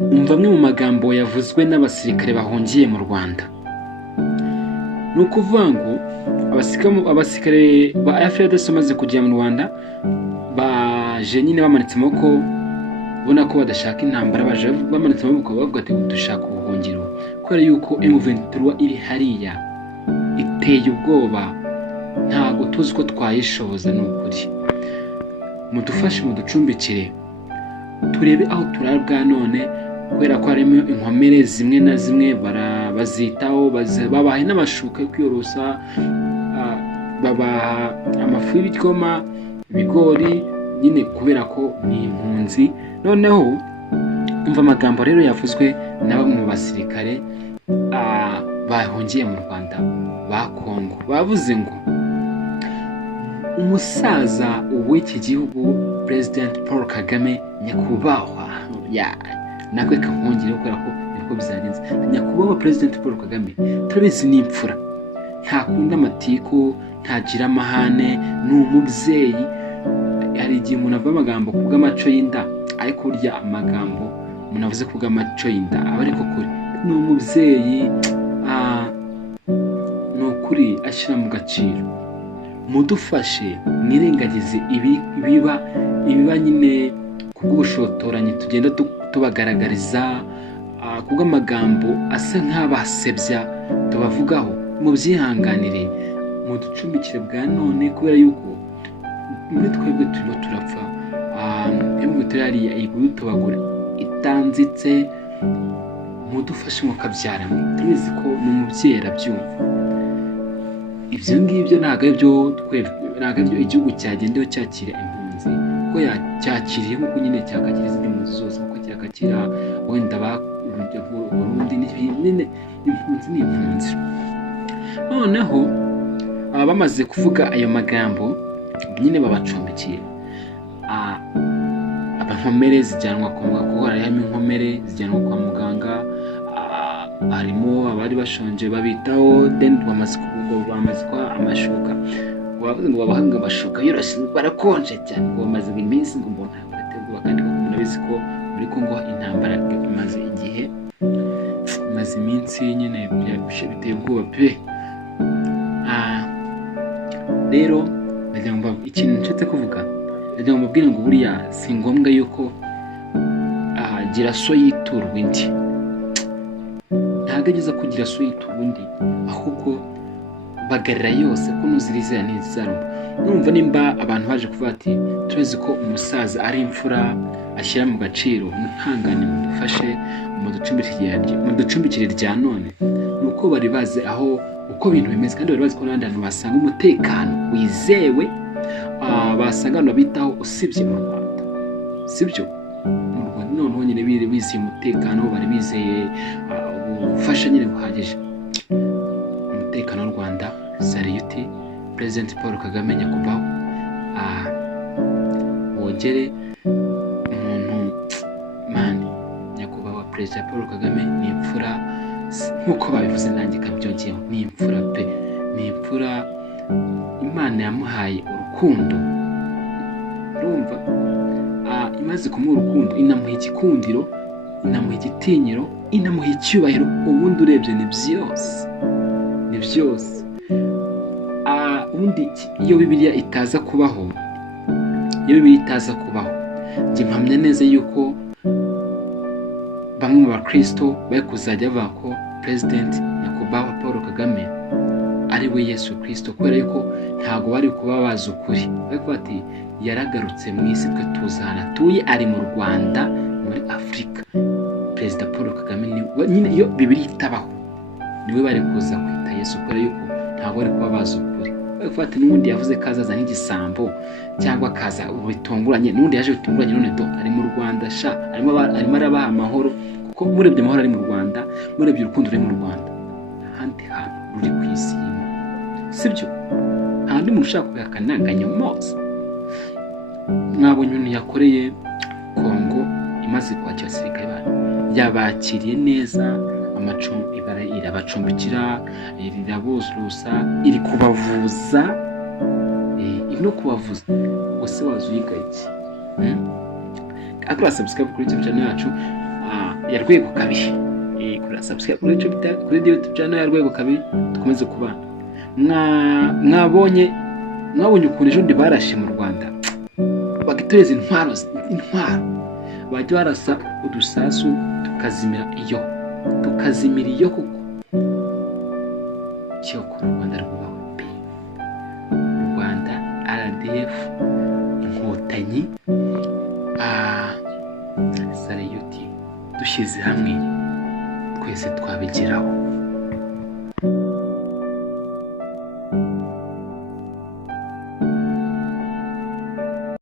umva amwe mu magambo yavuzwe n'abasirikare bahungiye mu Rwanda. Ni ukuvuga ngo abasirikare ba FARDC bamaze kujya mu Rwanda baje nyine bamanitse amaboko, ubona ko badashaka intambara, baje bamanitse amaboko bavuga ati dushaka ubuhungiro, kubera yuko M23 iri hariya iteye ubwoba, ntago tuzi ko twayishoboza. Ni ukuri mudufashe muducumbikire turebe aho turara bwa none, kubera ko harimo inkomere zimwe na zimwe bazitaho, babahaye n'amashuka yo kwiyorosa, babaha amafu y'ibikoma, ibigori, nyine kubera ko ni impunzi. Noneho umva amagambo rero yavuzwe na bamwe mu basirikare bahungiye mu Rwanda ba Kongo. Bavuze ngo umusaza w'iki gihugu President Paul Kagame nyakubahwa, nakwe kamwongere kubera ko niko bizagenze. Nyakubahwa President Paul Kagame turabizi ni imfura, ntakunda amatiku, ntagira amahane, ni umubyeyi. Hari igihe umuntu avuga amagambo kubw'amaco y'inda, ariko burya amagambo umuntu avuze kubw'amaco y'inda aba ariko kuri. Ni umubyeyi, ni ukuri ashyira mu gaciro. Mudufashe mwirengagize ibiba nyine kubw'ubushotoranyi tugenda tubagaragariza, kubw'amagambo asa nk'abasebya tubavugaho. Mubyihanganire muducumbikire bwa none, kubera yuko muri twebwe turimo turapfa. M23 hariya iguru tubagura itanzitse, mudufashe mukabyara. Tubizi ko ni umubyeyi arabyumva. Ibyo ngibyo ntabwo aribyo igihugu cyagendeho cyakira impunzi, kuko yacyakiriye nk'uko nyine cyakakira izindi mpunzi zose, kuko cyakakira wenda Burundi n'ibindi. Impunzi ni impunzi. Noneho bamaze kuvuga ayo magambo nyine babacumbikiye, abankomere zijyanwa kwa muganga, kuko harimo inkomere zijyanwa kwa muganga, harimo abari bashonje babitaho, bamaze kwa amashuka. Bavuze ngo babahanga amashuka yoroshye, barakonje cyane, ngo bamaze iminsi ngo mbona barategura, kandi kuko munabizi ko muri Kongo intambara imaze igihe, imaze iminsi nyine biteye ubwoba pe. Rero ndagira ngo ikintu nshatse kuvuga, ndagira ngo mbabwire ngo buriya si ngombwa yuko gira so yiturwa indi. Ntabwo ageza kugira so yiturwa undi, ahubwo bagarira yose ko nuziriza n'izarumba. Numva nimba abantu baje kuvuga ati turazi ko umusaza ari imfura, ashyira mu gaciro, ntihangane mudufashe muducumbikire rya none. Nuko bari bazi aho uko ibintu bimeze, kandi bari bazi ko n'abandi bantu basanga umutekano wizewe, basanga abantu babitaho usibye mu Rwanda. Sibyo mu Rwanda noneho nyine bizeye umutekano, bari bizeye ubufasha nyine buhagije. Umutekano w'u Rwanda Sariyuti President Paul Kagame nyakubahwa, wogere umuntu mani. Nyakubahwa President Paul Kagame ni imfura, nk'uko babivuze nanjye kabyongeyeho, ni imfura pe, ni imfura. Imana yamuhaye urukundo, urumva, imaze kumuha urukundo, inamuha igikundiro, inamuha igitinyiro, inamuha icyubahiro. Ubundi urebye ni byose. Ubundi iyo Bibiliya itaza kubaho, njye mpamya neza yuko bamwe mu bakristo bari kuzajya bavuga ko President nyakubahwa Paul Kagame ari we Yesu Kristo, kubera yuko ntabwo bari kuba bazi ukuri. Ariko bati yaragarutse mu isi, twe tuzi ahantu atuye, ari mu Rwanda, muri Afurika. Perezida Paul Kagame nyine iyo Bibiliya itabaho niwe bari kuza kwita Yesu, kubera yuko ntabwo bari kuba bazi ukuri. Ariko bati n'ubundi yavuze ko azaza nk'igisambo cyangwa akaza bitunguranye, n'ubundi yaje bitunguranye, none ari mu Rwanda arimo arabaha amahoro, kuko murebye amahoro ari mu Rwanda, murebye urukundo ruri mu Rwanda, ahandi hantu ruri ku isi y'Imana. Sibyo, nta ndi muntu ushaka kuyakananganya mose. Mwabonye ibintu yakoreye Kongo imaze kwakira abasirikare bayo, yabakiriye neza, irabacumbikira, irabuzurusa, iri kubavuza, iri no kubavuza. Gusa wazuyiga iki? Akora subscribe kuri YouTube channel yacu, ya Rwego Kabiri. Kuri subscribe kuri YouTube channel ya Rwego Kabiri, dukomeze kubana. Mwabonye ukuntu ejo ndi barashe mu Rwanda bagitoreza intwaro bajya barasa udusasu tukazimira iyo kuko cyoko u Rwanda rwubaho pe. U Rwanda RDF inkotanyi sare yuti dushyize hamwe twese twabigeraho.